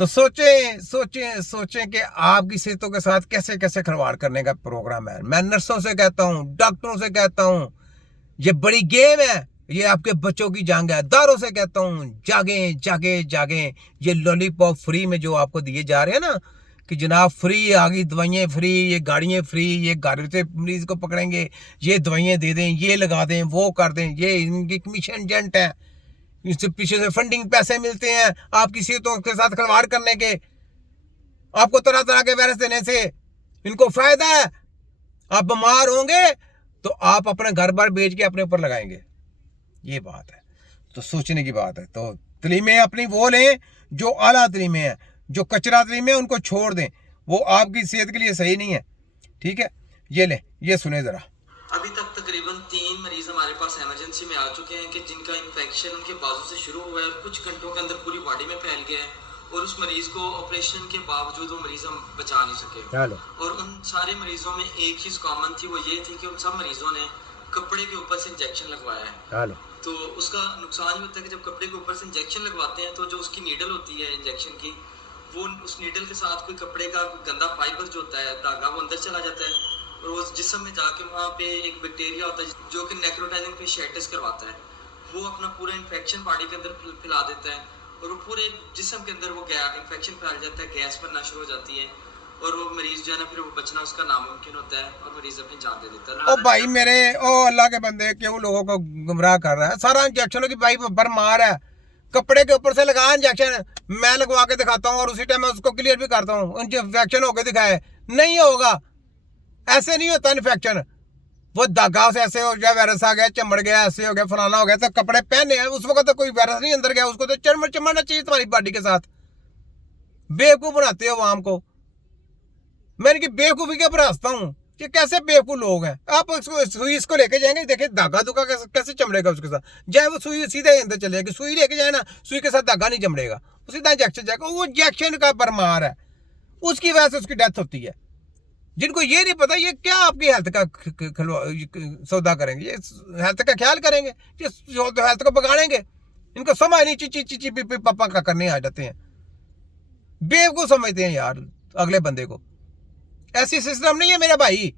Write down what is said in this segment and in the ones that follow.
तो सोचें सोचें सोचें कि आपकी सेहतों के साथ कैसे कैसे खिलवाड़ करने का प्रोग्राम है। मैं नर्सों से कहता हूँ, डॉक्टरों से कहता हूँ, ये बड़ी गेम है, ये आपके बच्चों की जंग है। दारों से कहता हूँ, जागें जागें जागें। ये लॉलीपॉप फ्री में जो आपको दिए जा रहे हैं ना, कि जनाब फ्री आ गई, दवाइयाँ फ्री, ये गाड़ियाँ फ्री, ये घर से मरीज को पकड़ेंगे, ये दवाइयाँ दे दें, ये लगा दें, वो कर दें, ये इनकी कमीशन एजेंट है, इससे पीछे से फंडिंग पैसे मिलते हैं आपकी सेहतों के साथ खिलवाड़ करने के, आपको तरह तरह के वायरस देने से इनको फायदा है। आप बीमार होंगे तो आप अपने घर बार बेच के अपने ऊपर लगाएंगे। ये बात है, तो सोचने की बात है। तो तलीमें अपनी वो लें जो आला तलीमें हैं, जो कचरा तलीमें उनको छोड़ दें, वो आपकी सेहत के लिए सही नहीं है। ठीक है, ये लें, ये सुने जरा। अभी तक तकरीबन 3 मरीज हमारे पास इमरजेंसी में आ चुके हैं कि जिनका इन्फेक्शन उनके बाजू से शुरू हुआ है और कुछ घंटों के अंदर पूरी बॉडी में फैल गया है, और उस मरीज को ऑपरेशन के बावजूद वो मरीज हम बचा नहीं सके। और उन सारे मरीजों में एक चीज कॉमन थी, वो ये थी कि उन सब मरीजों ने कपड़े के ऊपर से इंजेक्शन लगवाया है। तो उसका नुकसान ये होता है कि जब कपड़े के ऊपर से इंजेक्शन लगवाते हैं तो जो उसकी नीडल होती है इंजेक्शन की, वो उस नीडल के साथ कोई कपड़े का गंदा फाइबर जो होता है धागा, वो अंदर चला जाता है और वो जिस्म में जाके वहाँ पे एक बैक्टीरिया होता है जो कि नेक्रोटाइजिंग फेशियाइटिस करवाता है। वो अपना पूरा इन्फेक्शन बॉडी के अंदर फैला देता है और वो पूरे जिस्म के अंदर वो इन्फेक्शन फैल जाता है, गैस बनना शुरू हो जाती है और वो मरीज जो है ना फिर वो बचना उसका नामुमकिन होता है और मरीज अपनी जान दे देता है। ओ भाई मेरे, ओ अल्लाह के बंदे, क्यों लोगों को गुमराह कर रहा है? सारा इंजेक्शनों की भाई बरमार है। कपड़े के ऊपर से लगा इंजेक्शन, मैं लगवा के दिखाता हूँ और उसी टाइम मैं उसको क्लियर भी करता हूँ। इन्फेक्शन होकर दिखाए, नहीं होगा, ऐसे नहीं होता इन्फेक्शन। वो धागा से ऐसे हो गया, वायरस आ गया, चमड़ गया, ऐसे हो गया, फलाना हो गया, तो कपड़े पहने हैं उस वक्त तो कोई वायरस नहीं अंदर गया, उसको तो चमड़ना चाहिए तुम्हारी बॉडी के साथ। बेवकूफ बनाते हो आवाम को। मैं इनकी बेवकूफी के ऊपर हंसता हूँ कि कैसे बेवकूफ लोग हैं। आप सुई इसको लेके जाएंगे, देखिए धागा धुगा कैसे चमड़ेगा उसके साथ, चाहे वो सुई सीधे अंदर चले जाएगी, सुई लेके जाए ना, सुई के साथ धागा नहीं चमड़ेगा, वो सीधा इंजेक्शन जाएगा। वो इंजेक्शन का बरमार है, उसकी वजह से उसकी डेथ होती है। जिनको ये नहीं पता ये क्या आपकी हेल्थ का सौदा करेंगे, ये हेल्थ का ख्याल करेंगे, ये हेल्थ को बिगाड़ेंगे। इनको समझ नहीं, चिची चिची पी पापा का करने आ जाते हैं। बेवकूफ समझते हैं यार अगले बंदे को। ऐसी सिस्टम नहीं है मेरा भाई।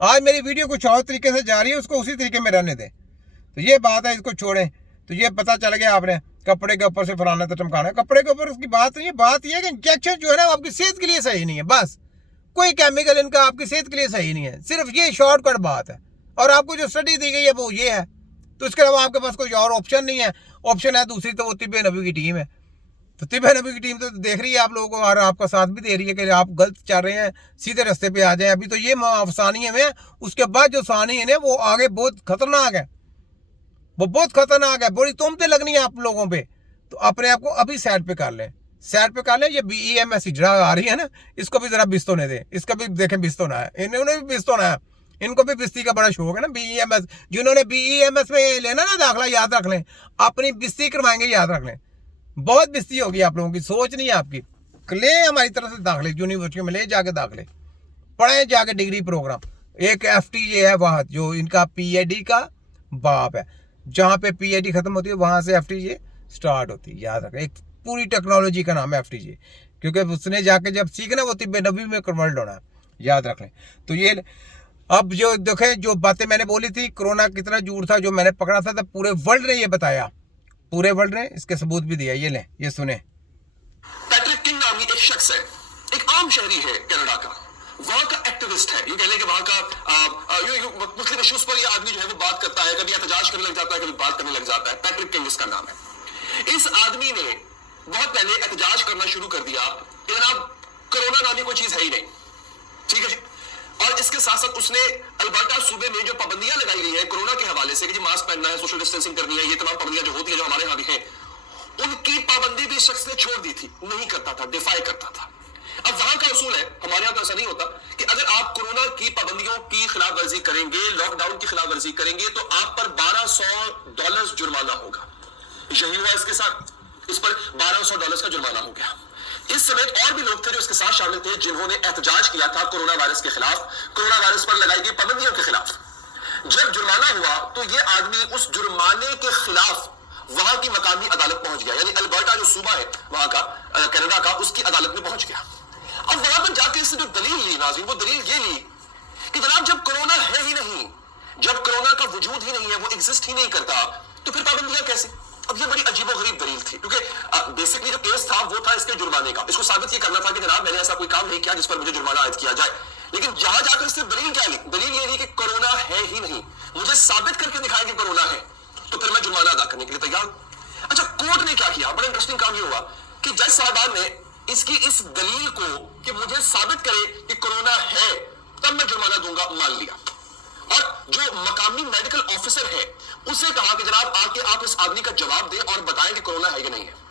आज मेरी वीडियो कुछ और तरीके से जा रही है, उसको उसी तरीके में रहने दें। तो ये बात है, इसको छोड़ें। तो ये पता चल गया आपने, कपड़े के ऊपर से फलाना तो चमकाना है, कपड़े के ऊपर उसकी बात नहीं है। बात यह है कि इंजेक्शन जो है ना आपकी सेहत के लिए सही नहीं है, बस कोई केमिकल इनका आपकी सेहत के लिए सही नहीं है, सिर्फ ये शॉर्टकट बात है। और आपको जो स्टडी दी गई है वो ये है, तो इसके अलावा आपके पास कोई और ऑप्शन नहीं है। ऑप्शन है दूसरी, तो वो तिब्बे नबी की टीम है। तो तिब्बे नबी की टीम तो देख रही है आप लोगों को और आपका साथ भी दे रही है कि आप गलत चल रहे हैं, सीधे रास्ते पे आ जाए। अभी तो ये सानिया में, उसके बाद जो सानिया है वो आगे बहुत खतरनाक है, वो बहुत खतरनाक है। बड़ी तोहमतें लगनी है आप लोगों पे, तो अपने आप को अभी साइड पे कर लें, साइड पे कर लें। ये BEMS हिजरा आ रही है ना, इसको भी जरा बिस्तो ने दे, इसका भी देखें बिस्तो ना है, इन्होंने भी बिस्तो ना है, इनको भी बिस्ती का बड़ा शौक है ना। BEMS, जिन्होंने BEMS में लेना ना दाखला, याद रख लें, अपनी बिस्ती करवाएंगे, याद रख लें। बहुत बिस्ती होगी आप लोगों की, सोच नहीं है आपकी। ले हमारी तरफ से दाखले, यूनिवर्सिटी में ले जाके दाखले, पढ़े जाके डिग्री प्रोग्राम। एक FTJ है वहाँ, जो इनका PhD का बाप है, जहाँ पे PhD खत्म होती है वहाँ से FTJ स्टार्ट होती है, याद रखें। एक पूरी टेक्नोलॉजी का नाम है FTJ, क्योंकि उसने जाके जब सीखना वो तिब्बे नबी में कन्वर्ट होना है, याद रख लें। तो ये अब जो देखें, जो बातें मैंने बोली थी, कोरोना कितना झूठ था, जो मैंने पकड़ा था, तब पूरे वर्ल्ड ने ये बताया, पूरे वर्ल्ड ने इसके सबूत भी दिया। ये लें, ये सुने। पैट्रिक किंग नामी एक शख्स है, एक आम शहरी है कनाडा का, वहां का एक्टिविस्ट है। ये कह लें कि वहां का मुस्लिम इश्यूज पर ये आदमी जो है वो बात करता है, कभी एहतजाज करने लग जाता है, कभी बात करने लग जाता है। पैट्रिक किंग इसका नाम है। इस आदमी ने बहुत पहले एहतजाज करना शुरू कर दिया कि जनाब कोरोना नामी कोई चीज है ही नहीं, ठीक है जी। और इसके साथ साथ उसने अल्बर्टा सूबे में जो पाबंदियां लगाई गई है कोरोना के हवाले से कि जी मास्क पहनना है, सोशल डिस्टेंसिंग करनी है, ये तमाम पाबंदियां जो होती है, जो हमारे यहाँ भी हैं, उनकी पाबंदी भी शख्स ने छोड़ दी थी, नहीं करता था, डिफाई करता था। अब वहां का उसूल है, हमारे यहाँ तो ऐसा नहीं होता कि अगर आप कोरोना की पाबंदियों की खिलाफ वर्जी करेंगे, लॉकडाउन की खिलाफ वर्जी करेंगे, तो आप पर $1200 जुर्माना होगा। यही हुआ इसके साथ, इस पर $1200 का जुर्माना हो गया। इस समेत और भी लोग थे जो इसके साथ शामिल थे, जिन्होंने एहतजाज किया था कोरोना वायरस के खिलाफ, कोरोना वायरस पर लगाई गई पाबंदियों के खिलाफ। जब जुर्माना हुआ तो ये आदमी उस जुर्माने के खिलाफ वहां की मकामी अदालत पहुंच गया, यानी अल्बर्टा जो सूबा है वहां का कनाडा का, उसकी अदालत में पहुंच गया। अब वहां पर जाके इसने जो दलील ली नाज़रीन, वो दलील ये ली कि जनाब जब कोरोना है ही नहीं, जब कोरोना का वजूद ही नहीं है, वो एग्जिस्ट ही नहीं करता, तो फिर पाबंदियां कैसे? अब ये बड़ी अजीबोगरीब दलील थी, क्योंकि बेसिकली जो केस था वो था इसके जुर्माने का। इसको साबित ये करना था कि जनाब मैंने ऐसा कोई काम नहीं किया जिस पर मुझे जुर्माना आयद किया जाए। लेकिन जहां जाकर इसने दलील क्या ली? दलील ये ली कि कोरोना है ही नहीं, मुझे साबित करके दिखाया कि कोरोना है, तो फिर मैं जुर्माना अदा करने के लिए तैयार। अच्छा, कोर्ट ने क्या किया? बड़ा इंटरेस्टिंग काम ये हुआ कि जज साहबान ने इसकी इस दलील को कि मुझे साबित करे कि कोरोना है तब मैं जुर्माना दूंगा, मान लिया। और जो मकामी मेडिकल ऑफिसर है उसे कहा कि जनाब आके आप इस आदमी का जवाब दें और बताएं कि कोरोना है या नहीं है।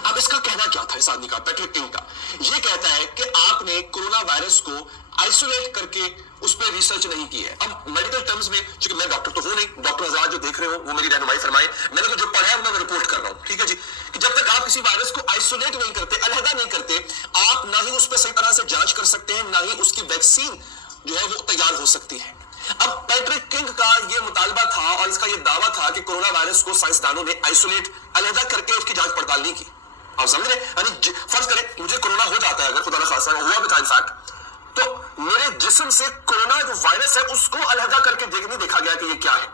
अब इसका कहना क्या था इस आदमी का, पैट्रिक किंग का? ये कहता है कि आपने कोरोना वायरस को आइसोलेट करके उस पर रिसर्च नहीं की है। अब मेडिकल टर्म्स में, क्योंकि मैं डॉक्टर तो हूं नहीं, डॉक्टर हज़रात जो देख रहे हो वो मेरी रहनुमाई फरमाएं, मैंने तो जो पढ़ा है मैं रिपोर्ट कर रहा हूं, ठीक है जी, कि जब तक आप किसी वायरस को आइसोलेट नहीं करते, अलहदा नहीं करते, आप ना ही उस पर सही तरह से जांच कर सकते हैं, ना ही उसकी वैक्सीन जो है वो तैयार हो सकती है। अब पैट्रिक किंग का ये मुतालबा था और इसका ये दावा था कि कोरोना वायरस को साइंसदानों ने आइसोलेट, अलहदा करके उसकी जांच पड़ताल नहीं की। आप समझ रहे? यानी फर्ज करें मुझे कोरोना हो जाता है, अगर खुदा न खासा हुआ भी था इनफैक्ट, तो मेरे जिस्म से कोरोना जो वायरस है उसको अलहदा करके नहीं देखा गया कि ये क्या है,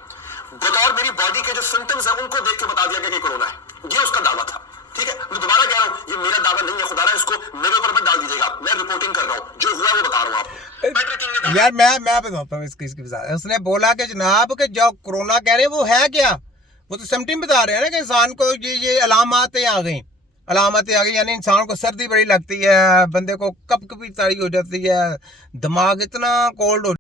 बतौर मेरी बॉडी के जो सिम्टम्स है उनको देख के बता दिया गया कि कोरोना है। ये उसका दावा था, ठीक है। मैं दोबारा कह रहा हूं, ये मेरा दावा नहीं है, खुदा ना इसको मेरे ऊपर मत डाल दीजिएगा, मैं रिपोर्टिंग कर रहा हूं, जो हुआ वो बता रहा हूं आपको। यार मैं बताता हूँ इसकी वजह। उसने बोला कि जनाब कि जो कोरोना कह रहे हैं वो है क्या, वो तो सिम्टम बता रहे हैं ना कि इंसान को ये अलामतें आ गई, यानी इंसान को सर्दी बड़ी लगती है, बंदे को कपकपी तारी हो जाती है, दिमाग इतना कोल्ड हो